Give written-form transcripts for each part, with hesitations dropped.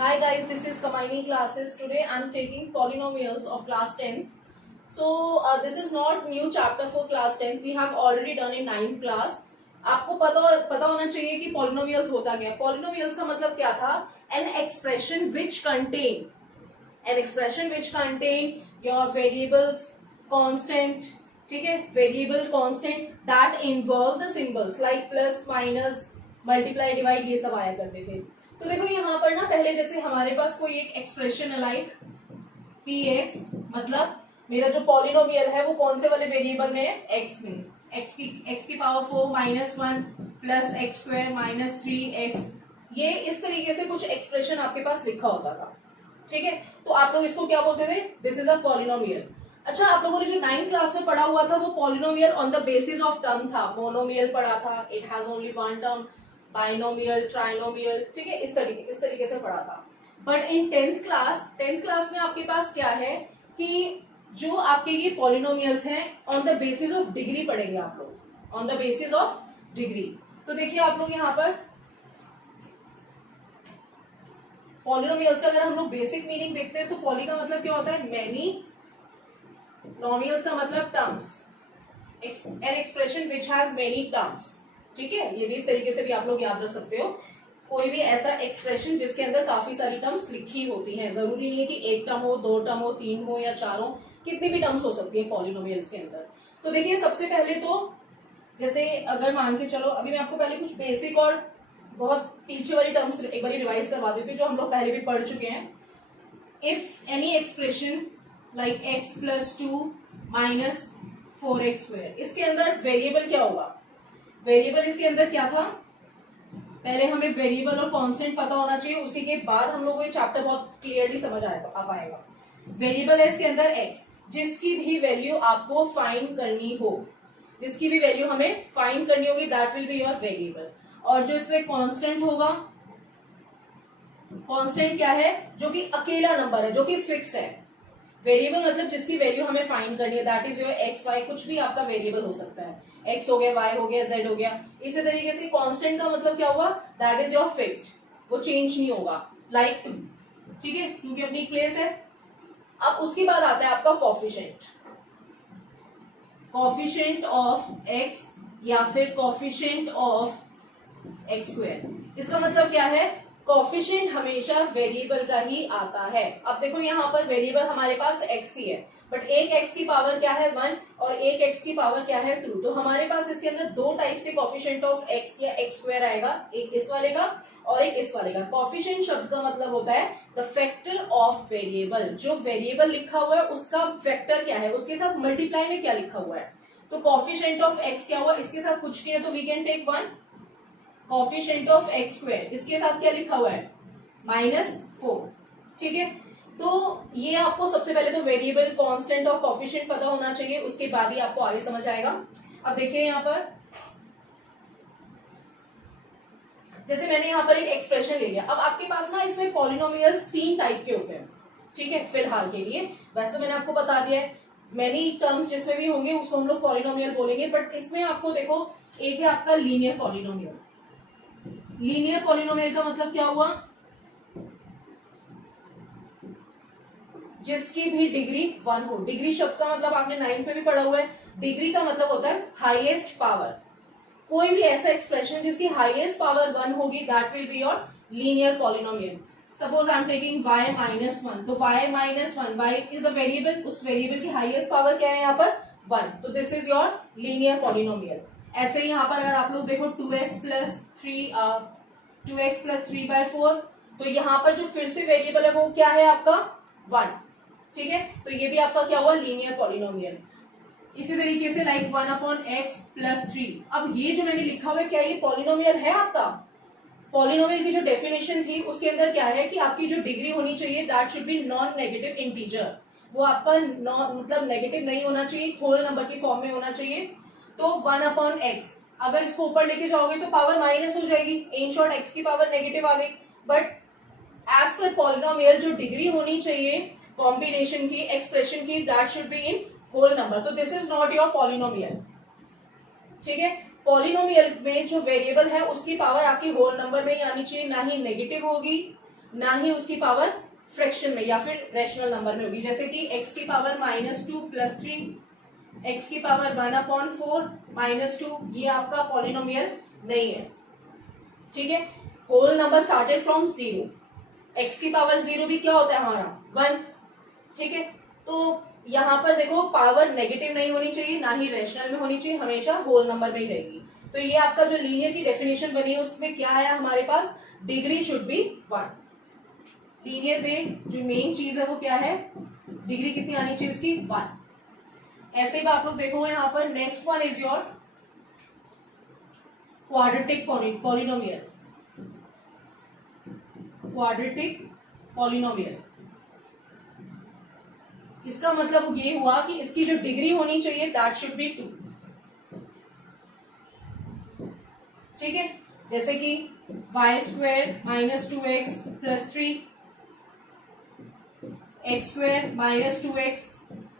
Hi guys, this is Kamaini classes. Today I'm taking polynomials of class 10th. So this is not new chapter for class 10th. We have already done in 9th class. आपको पता होना चाहिए कि polynomials होता क्या है. Polynomials का मतलब क्या था? An expression which contain your variables, constant, ठीक है, variable, constant that involve the symbols like plus, minus, multiply, divide, ये सब आया करते थे. तो देखो यहाँ पर ना पहले जैसे हमारे पास कोई एक एक्सप्रेशन है लाइक px, मतलब मेरा जो पॉलिनोमियल है वो कौन से वाले वेरिएबल में है, x में. x की power 4 -1 plus x square minus 3x, ये इस तरीके से कुछ एक्सप्रेशन आपके पास लिखा होता था. ठीक है, तो आप लोग इसको क्या बोलते थे? This is a polynomial. अच्छा, आप लोगों ने जो 9th क्लास में पढ़ा हुआ था वो polynomial on the basis of term था. मोनोमियल पढ़ा था, it has only one term, binomial, trinomial, ठीक है, इस तरीके से पढ़ा था. बट इन 10th क्लास में आपके पास क्या है कि जो आपके ये पॉलिनोमियल्स हैं on the basis of degree पढ़ेंगे आप लोग, on the basis of degree. तो देखिए आप लोग यहाँ पर पॉलिनोमियल्स का अगर हम लोग बेसिक मीनिंग देखते हैं तो पॉली का मतलब क्या होता है? मैनी. नोमियल्स का मतलब terms, an expression which has many terms. ठीक है, ये भी इस तरीके से भी आप लोग याद रख सकते हो. कोई भी ऐसा एक्सप्रेशन जिसके अंदर काफी सारी टर्म्स लिखी होती हैं. जरूरी नहीं है कि एक टर्म हो, दो टर्म हो, तीन हो या चार हो, कितनी भी टर्म्स हो सकती है पॉलिनोमियल्स के अंदर. तो देखिए सबसे पहले तो जैसे अगर मान के चलो, अभी मैं आपको पहले कुछ बेसिक और बहुत पीछे वाली टर्म्स एक बार रिवाइज करवा देती हूँ जो हम लोग पहले भी पढ़ चुके हैं. If any expression like x plus 2 minus 4x square, इसके अंदर वेरिएबल क्या होगा? वेरिएबल इसके अंदर क्या था? पहले हमें वेरिएबल और कांस्टेंट पता होना चाहिए, उसी के बाद हम लोगों को ये चैप्टर बहुत क्लियरली समझ आ पाएगा. वेरिएबल है इसके अंदर x, जिसकी भी वैल्यू आपको फाइंड करनी हो, जिसकी भी वैल्यू हमें फाइंड करनी होगी, that will be your variable. और जो इसमें कांस्टेंट होगा, कांस्टेंट क्या है? जो कि अकेला नंबर है, जो कि फिक्स है. वेरिएबल मतलब जिसकी वैल्यू हमें फाइंड करनी है, that is your x y, कुछ भी आपका वेरिएबल हो सकता है. एक्स हो गया, वाई हो गया, जेड हो गया. इसी तरीके से कांस्टेंट का मतलब क्या हुआ? दैट इज योर फिक्स्ड, वो चेंज नहीं होगा. लाइक 2, ठीक है, 2 की अपनी प्लेस है. अब उसके बाद आता है आपका कॉफिशिएंट, कॉफिशिएंट ऑफ एक्स या फिर कॉफिशिएंट ऑफ एक्स स्क्वायर. इसका मतलब क्या है? कॉफिशिएंट हमेशा वेरिएबल का ही आता है. अब देखो यहाँ पर वेरिएबल हमारे पास x ही है, बट एक x की पावर क्या है? 1, और एक x की पावर क्या है? 2. तो हमारे पास इसके अंदर दो टाइप से कॉफिशिएंट ऑफ x या x स्क्वायर आएगा, एक इस वाले का और एक इस वाले का. कॉफिशिएंट शब्द का मतलब होता है द फैक्टर ऑफ वेरिएबल. जो वेरिएबल लिखा हुआ है उसका फैक्टर क्या है, उसके साथ मल्टीप्लाई में क्या लिखा हुआ है. तो कॉफिशिएंट ऑफ x क्या हुआ? इसके साथ कुछ नहीं है तो we can take 1. Coefficient of x square, इसके साथ क्या लिखा हुआ है? -4. ठीक है, तो ये आपको सबसे पहले तो वेरिएबल, कांस्टेंट और कॉफिशिएंट पता होना चाहिए, उसके बाद ही आपको आगे समझ आएगा. अब देखिए यहाँ पर जैसे मैंने यहाँ पर एक एक्सप्रेशन ले लिया. अब आपके पास ना इसमें पॉलिनोमियल्स 3 टाइप के होते हैं. ठीक है, फिलहाल के लिए. वैसे तो मैंने आपको बता दिया है, मेनी टर्म्स जिसमें भी होंगे उसको हम लोग पॉलिनोमियल बोलेंगे. बट इसमें आपको देखो, एक है आपका लीनियर पॉलिनोमियल. लीनियर पॉलिनोमियल का मतलब क्या हुआ? जिसकी भी डिग्री 1 हो. डिग्री शब्द का मतलब आपने 9th में भी पढ़ा हुआ है. डिग्री का मतलब होता है हाईएस्ट पावर. कोई भी ऐसा एक्सप्रेशन जिसकी हाईएस्ट पावर 1 होगी, that will be your linear polynomial. Suppose I am taking y -1, तो y -1, y is a variable, उस वेरिएबल की हाईएस्ट पावर क्या है यहाँ पर? 1. तो this is your linear polynomial. ऐसे ही यहाँ पर अगर आप लोग देखो 2x प्लस 3/4, तो यहाँ पर जो फिर से वेरिएबल है वो क्या है आपका? 1. ठीक है, तो ये भी आपका क्या हुआ? Linear polynomial. इसी तरीके से लाइक 1/x प्लस 3. अब ये जो मैंने लिखा हुआ है, क्या ये पॉलिनोमियल है आपका? पॉलिनोमियल की जो डेफिनेशन थी उसके अंदर क्या है कि आपकी जो डिग्री होनी चाहिए, that should B non negative integer. वो आपका मतलब नेगेटिव नहीं होना चाहिए, होल नंबर की फॉर्म में होना चाहिए. तो 1/x, अगर इसको ऊपर लेके जाओगे तो पावर माइनस हो जाएगी. इन शॉर्ट x की पावर नेगेटिव आ गई. बट एज पर पॉलिनोमियल जो डिग्री होनी चाहिए कॉम्बिनेशन की, एक्सप्रेशन की, that should be in whole number. तो this is not your polynomial. ठीक है, पॉलिनोमियल में जो वेरिएबल है उसकी पावर आपकी होल नंबर में ही आनी चाहिए, ना ही नेगेटिव होगी, ना ही उसकी पावर फ्रैक्शन में या फिर रेशनल नंबर में होगी। जैसे कि x की पावर -2 + 3, x की पावर 1/4 -2, ये आपका पॉलिनोमियल नहीं है। ठीक है, whole number started from 0, x की पावर 0 भी क्या होता है हमारा 1। ठीक है, तो यहाँ पर देखो पावर नेगेटिव नहीं होनी चाहिए, ना ही रेशनल में होनी चाहिए, हमेशा होल नंबर में ही रहेगी। तो ये आपका जो लीनियर की डेफिनेशन बनी है उसमें क्या है हमारे पास, डिग्री शुड बी 1। लीनियर में जो मेन चीज है वो क्या है, डिग्री कितनी आनी चाहिए इसकी 1। ऐसे ही आप लोग देखो यहाँ पर next one is your quadratic polynomial. Quadratic polynomial, इसका मतलब ये हुआ कि इसकी जो डिग्री होनी चाहिए दैट शुड बी 2। ठीक है, जैसे कि y² -2x + 3, x² -2x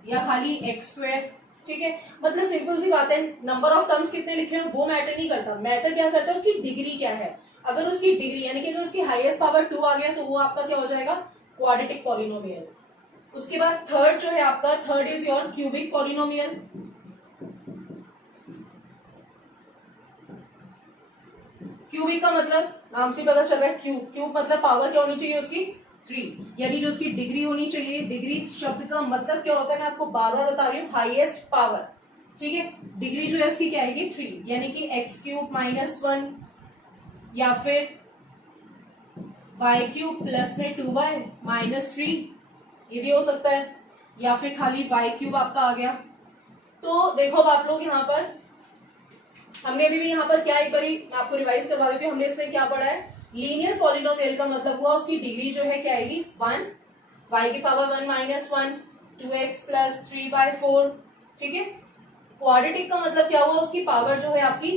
या खाली x²। ठीक है, मतलब सिंपल सी बात है, नंबर ऑफ टर्म्स कितने लिखे हैं वो मैटर नहीं करता, मैटर क्या करता है उसकी डिग्री क्या है। अगर उसकी डिग्री यानी कि अगर उसकी हाईएस्ट पावर 2 आ गया तो वो आपका क्या हो जाएगा, क्वाड्रेटिक पॉलिनोमियल। उसके बाद थर्ड जो है आपका, third is your cubic polynomial. Cubic का मतलब नाम से पता चल रहा है, क्यूब मतलब पावर क्या होनी चाहिए उसकी 3, यानी जो उसकी डिग्री होनी चाहिए। डिग्री शब्द का मतलब क्या होता है, मैं आपको बार बार बता रही हूँ, हाईएस्ट पावर। ठीक है, डिग्री जो है उसकी क्या आएगी 3, यानी कि x³ -1 या फिर y³ प्लस में 2y -3, ये भी हो सकता है, या फिर खाली y³ आपका आ गया। तो देखो आप लोग यहाँ पर हमने अभी भी यहाँ पर क्या, एक बारी आपको रिवाइज करवा देती हूँ, हमने इसमें क्या पढ़ा है, लीनियर पॉलिनोमियल का मतलब हुआ उसकी डिग्री जो है क्या आएगी 1, y की पावर 1 -1, 2x + 3/4। ठीक है, क्वाड्रेटिक का मतलब क्या हुआ, उसकी पावर जो है आपकी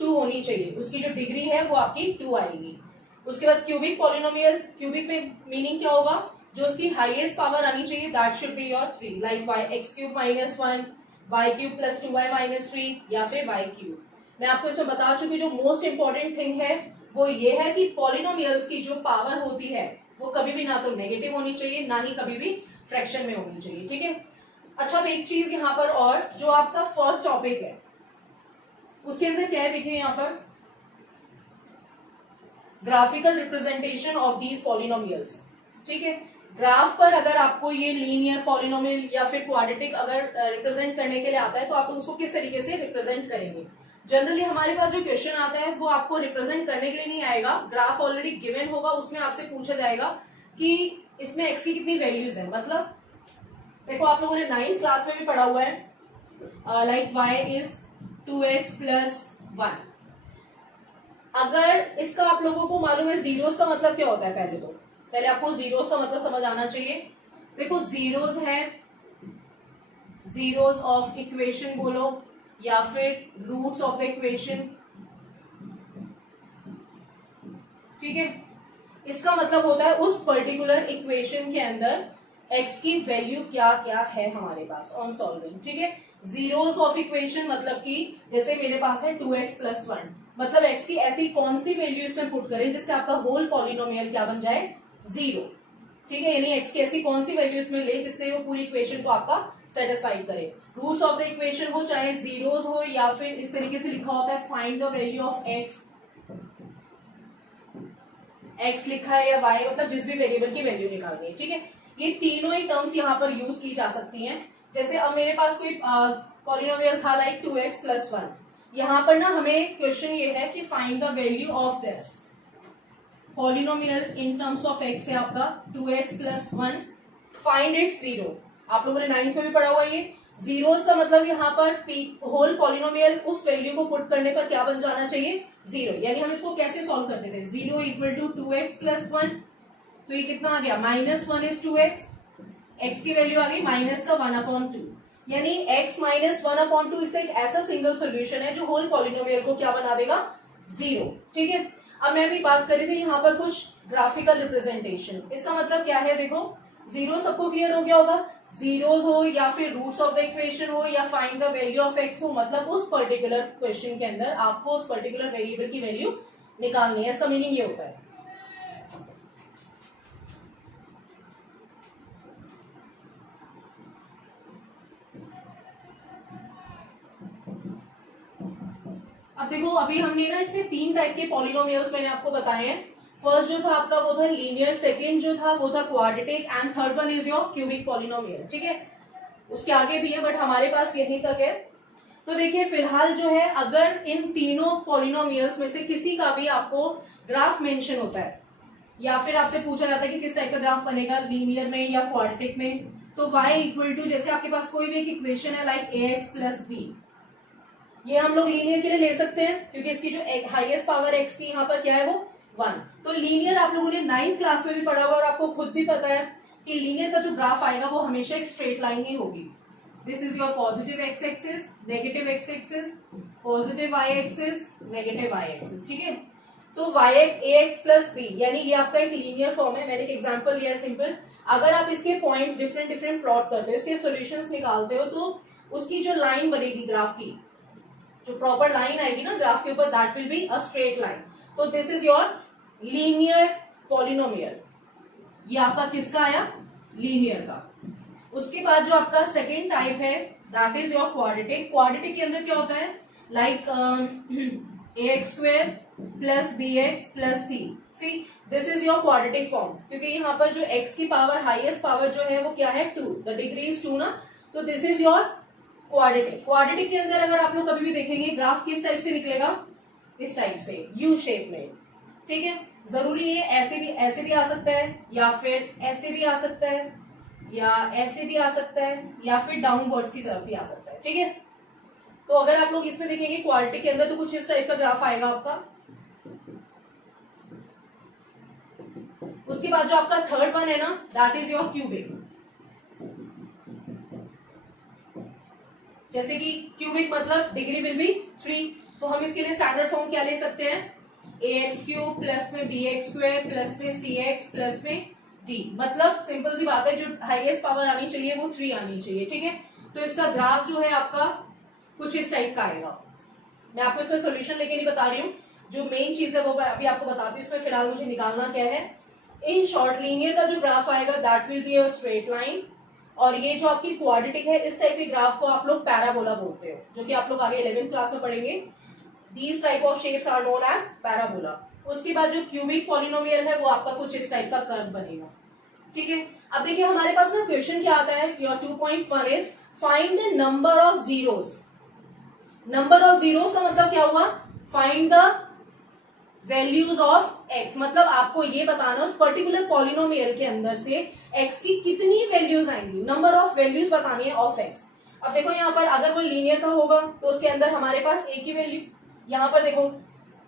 2 होनी चाहिए, उसकी जो डिग्री है वो आपकी 2 आएगी। उसके बाद क्यूबिक पॉलिनोमियल, क्यूबिक में मीनिंग क्या होगा, जो उसकी हाईएस्ट पावर आनी चाहिए that should be your 3, like x³ -1, y³ + 2y -3 या फिर y³। मैं आपको इसमें बता चुकी, जो मोस्ट इंपॉर्टेंट थिंग है वो ये है कि पॉलिनोमियल्स की जो पावर होती है वो कभी भी ना तो नेगेटिव होनी चाहिए, ना ही कभी भी फ्रैक्शन में होनी चाहिए। ठीक है, अच्छा, अब एक चीज यहाँ पर और, जो आपका फर्स्ट टॉपिक है उसके अंदर क्या है, देखिए यहाँ पर graphical representation of these polynomials. ठीक है, ग्राफ पर अगर आपको ये लीनियर पॉलिनोमियल या फिर क्वाड्रेटिक अगर रिप्रेजेंट करने के लिए आता है तो आप उसको किस तरीके से रिप्रेजेंट करेंगे। जनरली हमारे पास जो क्वेश्चन आता है वो आपको रिप्रेजेंट करने के लिए नहीं आएगा, ग्राफ ऑलरेडी गिवन होगा, उसमें आपसे पूछा जाएगा कि इसमें x की कितनी वैल्यूज है। मतलब देखो आप लोगों ने 9th क्लास में भी पढ़ा हुआ है, लाइक y इज 2x + 1। अगर इसका आप लोगों को मालूम है जीरोस का मतलब क्या होता है, पहले आपको जीरोस का मतलब समझ आना चाहिए। देखो जीरोस है, जीरोस ऑफ इक्वेशन बोलो या फिर रूट्स ऑफ द इक्वेशन। ठीक है, इसका मतलब होता है उस पर्टिकुलर इक्वेशन के अंदर x की वैल्यू क्या क्या है हमारे पास ऑन सॉल्विंग। ठीक है, जीरोस ऑफ इक्वेशन मतलब कि जैसे मेरे पास है 2x + 1, मतलब x की ऐसी कौन सी वैल्यू इसमें पुट करें जिससे आपका होल पॉलिनोमियल क्या बन जाए 0। ठीक है, यानी x की ऐसी कौन सी वैल्यू इसमें ले जिससे वो पूरी इक्वेशन को आपका सेटिस्फाइड करे। रूट्स ऑफ द इक्वेशन हो, चाहे जीरोस हो, या फिर इस तरीके से लिखा होता है find the value of x लिखा है या y, मतलब जिस भी वेरिएबल की वैल्यू निकालनी है। ठीक है, ये तीनों ही टर्म्स यहाँ पर यूज की जा सकती हैं। जैसे अब मेरे पास कोई पॉलिनोमियल था लाइक 2x + 1, यहाँ पर ना हमें क्वेश्चन ये है कि find the value of this polynomial in terms of x है आपका 2x + 1, फाइंड इट्स 0। आप लोगों ने 9th में भी पढ़ा हुआ ये। जीरोस का मतलब यहाँ पर होल पॉलिनोमियल उस वैल्यू को पुट करने पर क्या बन जाना चाहिए 0। यानी हम इसको कैसे सॉल्व करते थे, 0 = 2x + 1, तो ये कितना आ गया -1 is 2x, x की वैल्यू आ गई -1/2, यानी x -1/2 इसका एक ऐसा सिंगल सोल्यूशन है जो होल पॉलिनोमियल को क्या बना देगा 0। ठीक है, अब मैं भी बात कर रही थी यहाँ पर कुछ ग्राफिकल रिप्रेजेंटेशन। इसका मतलब क्या है, देखो जीरो सबको क्लियर हो गया होगा, जीरोस हो या फिर रूट्स ऑफ द इक्वेशन हो या find the value of x हो, मतलब उस पर्टिकुलर क्वेश्चन के अंदर आपको उस पर्टिकुलर वेरिएबल की वैल्यू निकालनी है। इसका मीनिंग ये होता है। अब देखो अभी हमने ना इसमें 3 टाइप के पॉलिनोमियल्स मैंने आपको बताए हैं। फर्स्ट जो था आपका वो था लीनियर, सेकंड जो था वो था quadratic, and third one is your cubic polynomial. ठीक है, उसके आगे भी है बट हमारे पास यहीं तक है। तो देखिए फिलहाल जो है, अगर इन तीनों पॉलिनोमियल्स में से किसी का भी आपको ग्राफ मेंशन होता है या फिर आपसे पूछा जाता है कि किस टाइप का ग्राफ बनेगा, लीनियर में या क्वाड्रेटिक में, तो y इक्वल टू, जैसे आपके पास कोई भी एक इक्वेशन है लाइक ax प्लस b, ये हम लोग लीनियर के लिए ले सकते हैं क्योंकि इसकी जो हाईएस्ट पावर x की यहाँ पर क्या है वो 1। तो लीनियर आप लोगों ने 9th क्लास में भी पढ़ा हुआ और आपको खुद भी पता है कि लीनियर का जो ग्राफ आएगा वो हमेशा एक स्ट्रेट लाइन ही होगी। This is your positive x axis, negative x axis, positive y axis, negative y axis. ठीक है, तो ax प्लस b यानी ये आपका एक लीनियर फॉर्म है। मैंने एक एग्जांपल लिया है सिंपल। अगर आप इसके पॉइंट्स डिफरेंट डिफरेंट प्लॉट करते हो, इसके सॉल्यूशंस निकालते हो, तो उसकी जो लाइन बनेगी ग्राफ की, जो प्रॉपर लाइन आएगी ना ग्राफ के ऊपर, that will be a straight line. तो this is your linear polynomial. ये आपका किसका आया? लीनियर का। उसके बाद जो आपका सेकेंड टाइप है that is your quadratic. Quadratic के अंदर क्या होता है, like ax square plus bx plus c this is your quadratic form, क्योंकि यहाँ पर जो x की पावर, हाईएस्ट पावर जो है वो क्या है 2, द डिग्री इज 2 ना, तो this is your quadratic. Quadratic के अंदर अगर आप लोग कभी भी देखेंगे ग्राफ किस टाइप से निकलेगा, इस टाइप से, यू शेप में। ठीक है, जरूरी नहीं है, ऐसे भी आ सकता है, या फिर ऐसे भी आ सकता है, या ऐसे भी आ सकता है, या फिर डाउनवर्ड्स की तरफ भी आ सकता है। ठीक है, तो अगर आप लोग इसमें देखेंगे क्वाड्रेटिक के अंदर तो कुछ इस टाइप का ग्राफ आएगा आपका। उसके बाद जो आपका थर्ड वन है ना, दैट इज योर क्यूबिक। जैसे कि क्यूबिक मतलब डिग्री विल बी 3, तो हम इसके लिए स्टैंडर्ड फॉर्म क्या ले सकते हैं, ax क्यूब प्लस में bx स्क्वायर प्लस में cx प्लस में d। मतलब सिंपल सी बात है, जो हाईएस्ट पावर आनी चाहिए वो 3 आनी चाहिए। ठीक है, तो इसका ग्राफ जो है आपका कुछ इस टाइप का आएगा। मैं आपको इसका सॉल्यूशन लेके नहीं बता रही हूँ, जो मेन चीज है वो मैं अभी आपको बताती हूँ। इसमें फिलहाल मुझे निकालना क्या है, इन शॉर्ट लीनियर का जो ग्राफ आएगा that will be a straight line, और ये जो आपकी क्वाड्रेटिक है इस टाइप के ग्राफ को आप लोग पैराबोला बोलते हो, जो कि आप लोग आगे 11th क्लास में पढ़ेंगे। These type of shapes are known as parabola. उसके बाद जो क्यूबिक पॉलिनोमियल है वो आपका कुछ इस टाइप का कर्व बनेगा। ठीक है, अब देखिए हमारे पास ना क्वेश्चन क्या आता है, your 2.1 is find the number of zeros. Number of zeros का मतलब क्या हुआ, find the values of x, मतलब आपको ये बताना उस पर्टिकुलर पॉलिनोमियल के अंदर से x की कितनी वैल्यूज आएंगी, नंबर ऑफ वैल्यूज बतानी है ऑफ x। अब देखो यहाँ पर अगर वो लीनियर का होगा तो उसके अंदर हमारे पास एक ही वैल्यू, यहाँ पर देखो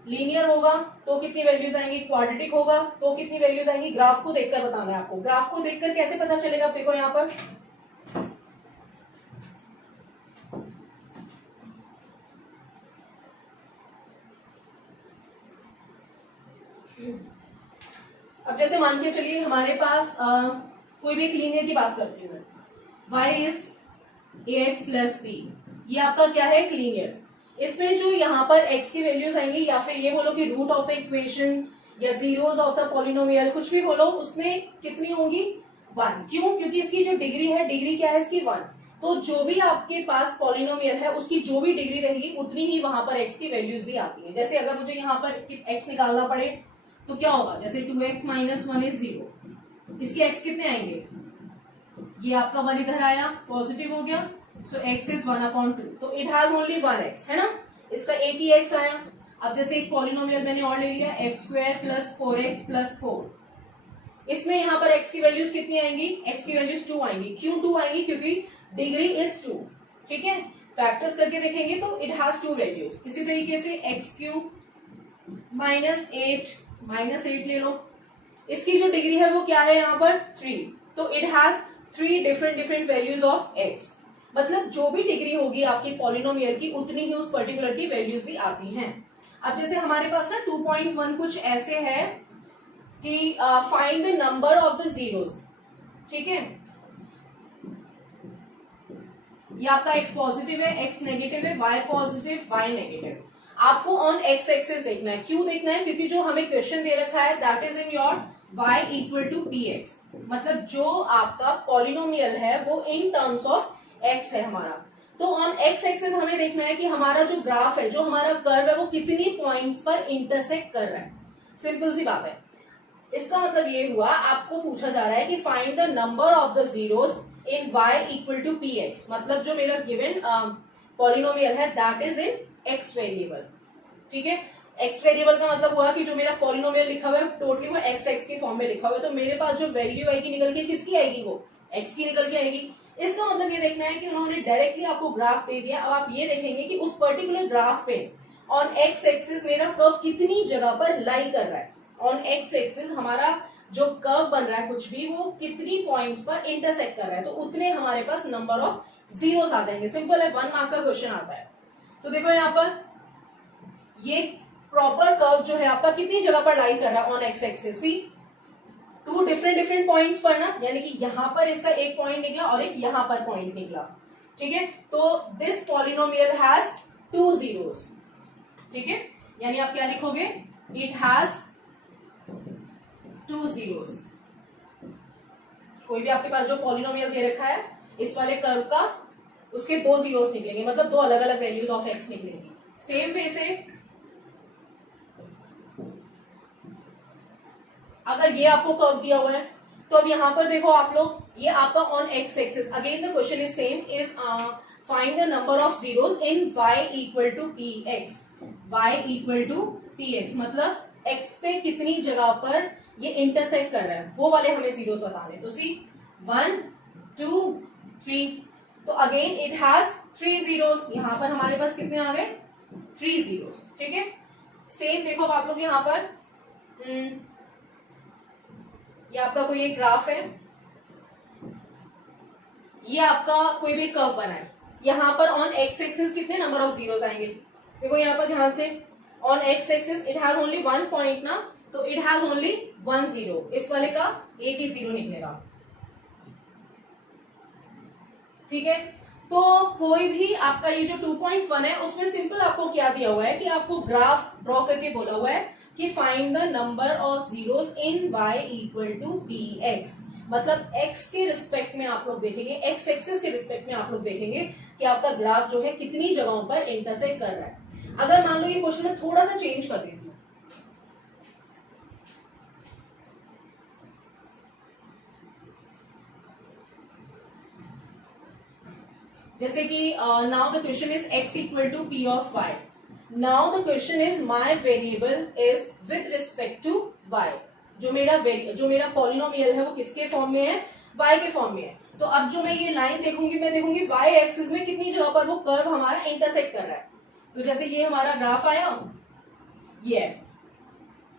लीनियर होगा तो कितनी वैल्यूज आएंगी, क्वाड्रेटिक होगा तो कितनी वैल्यूज आएंगी, ग्राफ को देखकर बताना है आपको। ग्राफ को देखकर कैसे पता चलेगा, देखो यहाँ पर अब जैसे मान के चलिए हमारे पास कोई भी एक लीनियर की बात करती हूँ मैं, y is ax plus b, ये आपका क्या है, एक लीनियर। इसमें जो यहाँ पर x की वैल्यूज आएंगी, या फिर ये बोलो कि रूट ऑफ द इक्वेशन या जीरोस ऑफ द पॉलिनोमियल, कुछ भी बोलो, उसमें कितनी होंगी 1। क्यों, क्योंकि इसकी जो डिग्री है, डिग्री क्या है इसकी 1, तो जो भी आपके पास पॉलिनोमियल है उसकी जो भी डिग्री रहेगी उतनी ही वहां पर x की वैल्यूज भी आती है। जैसे अगर मुझे यहाँ पर x निकालना पड़े तो क्या होगा, जैसे 2x माइनस 1 इज 0, इसके x कितने आएंगे, ये आपका 1 इधर आया, पॉजिटिव हो गया, सो x इज 1/2, तो इट हैज ओनली 1x, है ना, इसका एक ही x आया। अब जैसे एक पॉलिनोमियल मैंने और ले लिया, x square plus 4x plus 4, इसमें यहाँ पर x की वैल्यूज कितनी आएंगी, x की वैल्यूज 2 आएंगी। क्यों 2 आएंगी, क्योंकि डिग्री इज 2। ठीक है, फैक्टर्स करके देखेंगे तो इट हैज 2 वैल्यूज। इसी तरीके से x क्यूब माइनस 8 ले लो, इसकी जो डिग्री है वो क्या है यहाँ पर 3, तो it has 3 different values of x। मतलब जो भी डिग्री होगी आपकी पॉलिनोमियल की उतनी ही उस पर्टिकुलर की वैल्यूज भी आती हैं। अब जैसे हमारे पास ना 2.1 कुछ ऐसे है कि find the number of the zeros. ठीक है, ये आपका x पॉजिटिव है, x नेगेटिव है, y पॉजिटिव, y नेगेटिव। आपको ऑन x एक्सिस देखना है। क्यों देखना है, क्योंकि जो हमें क्वेश्चन दे रखा है that is in your y equal to px, मतलब जो आपका पॉलिनोमियल है वो इन टर्म्स ऑफ x है हमारा। तो ऑन एक्स एक्सिस हमें देखना है कि हमारा जो ग्राफ है, जो हमारा कर्व है, वो कितनी पॉइंट्स पर इंटरसेक्ट कर रहा है। सिंपल सी बात है। इसका मतलब ये हुआ, आपको पूछा जा रहा है कि find the number of the zeros in y equal to p x. मतलब जो मेरा गिवन पॉलिनोमियल है that is in x variable. ठीक है, एक्स वेरिएबल का मतलब हुआ कि जो मेरा पॉलिनोमियल लिखा हुआ है टोटली वो एक्स एक्स के फॉर्म में लिखा हुआ है, तो मेरे पास जो वैल्यू आएगी निकल के किसकी आएगी, वो एक्स की निकल के आएगी। इसका मतलब ये देखना है कि उन्होंने डायरेक्टली आपको ग्राफ दे दिया। अब आप ये देखेंगे कि उस पर्टिकुलर ग्राफ पे ऑन एक्स एक्सिस मेरा कर्व कितनी जगह पर लाई कर रहा है। ऑन एक्स एक्सिस हमारा जो कर्व बन रहा है कुछ भी, वो कितनी पॉइंट्स पर इंटरसेक्ट कर रहा है, तो उतने हमारे पास नंबर ऑफ जीरोस आ जाएंगे। सिंपल है, 1 मार्क का क्वेश्चन आता है। तो देखो यहाँ पर ये प्रॉपर कर्व जो है आपका कितनी जगह पर लाई कर रहा है on x axis, see 2 different points पर ना, यानी कि यहां पर इसका एक पॉइंट निकला और एक यहां पर पॉइंट निकला। ठीक है, तो दिस पॉलिनोमियल हैज 2 जीरोस। ठीक है, यानी आप क्या लिखोगे, इट हैज 2 जीरोस। कोई भी आपके पास जो पॉलिनोमियल दे रखा है इस वाले कर्व का, उसके 2 जीरोस निकलेंगे, मतलब 2 अलग अलग वैल्यूज ऑफ एक्स निकलेंगी। सेम वे से अगर ये आपको कर्व दिया हुआ है, तो अब यहां पर देखो आप लोग, ये आपका on x axis, again the question is same, is find the number of zeros in y equal to p x. y equal to p x मतलब x पे कितनी जगह पर ये इंटरसेक्ट कर रहा है, वो वाले हमें जीरोस बताने। तो सी 1 2 3, तो अगेन इट हैज 3 जीरोस। यहां पर हमारे पास कितने आ गए, 3 जीरोस। ठीक है, सेम देखो आप लोग यहां पर ये आपका कोई एक ग्राफ है, ये आपका कोई भी कर्व बना है, यहां पर ऑन एक्स एक्सिस कितने नंबर ऑफ जीरोस आएंगे। देखो यहां पर ध्यान से, on x axis it has only 1 point ना, तो इट हैज ओनली 1 जीरो, इस वाले का एक ही जीरो निकलेगा। ठीक है, तो कोई भी आपका ये जो 2.1 है उसमें सिंपल आपको क्या दिया हुआ है कि आपको ग्राफ ड्रॉ करके बोला हुआ है कि find the number of zeros in y equal to p x. मतलब x के रिस्पेक्ट में आप लोग देखेंगे, x एक्सिस के रिस्पेक्ट में आप लोग देखेंगे कि आपका ग्राफ जो है कितनी जगहों पर इंटरसेक्ट कर रहा है। अगर मान लो ये क्वेश्चन में थोड़ा सा चेंज कर देती हूँ, जैसे कि now the question is x equal to p of y। Now the question is my variable is with respect to y। जो मेरा पॉलिनोमियल है वो किसके फॉर्म में है, y के फॉर्म में है। तो अब जो मैं ये लाइन देखूंगी, मैं देखूंगी y एक्सिस में कितनी जगह पर वो कर्व हमारा इंटरसेक्ट कर रहा है। तो जैसे ये हमारा ग्राफ आया, ये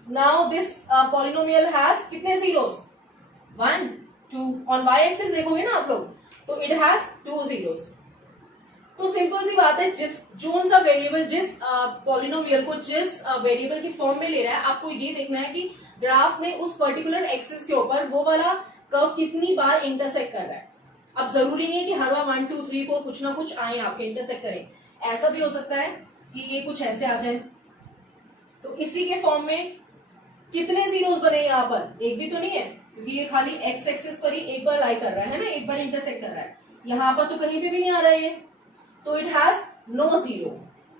नाउ दिस पॉलिनोमियल हैज कितने जीरोस, 1 2। ऑन y एक्सिस देखोगे ना आप लोग, तो इट हैज 2 जीरोस। तो सिंपल सी बात है, जोन सा वेरिएबल जिस पॉलिनोमियल को जिस वेरिएबल की फॉर्म में ले रहा है, आपको ये देखना है कि ग्राफ में उस पर्टिकुलर एक्सिस के ऊपर वो वाला कर्व कितनी बार इंटरसेक्ट कर रहा है। अब जरूरी नहीं है कि हर बार 1 2 3 4 कुछ ना कुछ आए आपके इंटरसेक्ट करें, ऐसा भी हो सकता है कि ये कुछ ऐसे आ जाए। तो इसी के फॉर्म में कितने जीरोस बने यहाँ पर, एक भी तो नहीं है, क्योंकि ये खाली एक्स एक्सिस पर ही एक बार लाई कर रहा है ना, एक बार इंटरसेक्ट कर रहा है। यहाँ पर तो कहीं पे भी नहीं आ रहा है ये, तो इट हैज नो जीरो।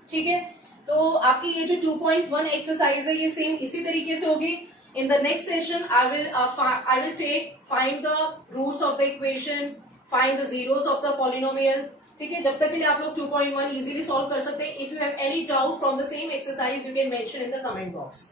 ठीक है, तो आपकी ये जो 2.1 एक्सरसाइज है ये सेम इसी तरीके से होगी। In the next session I will take find the roots of the equation, find the zeros of the polynomial. ठीक है, जब तक के लिए आप लोग 2.1 इजीली सॉल्व कर सकते हैं। If you have any doubt from the same exercise you can mention in the comment box.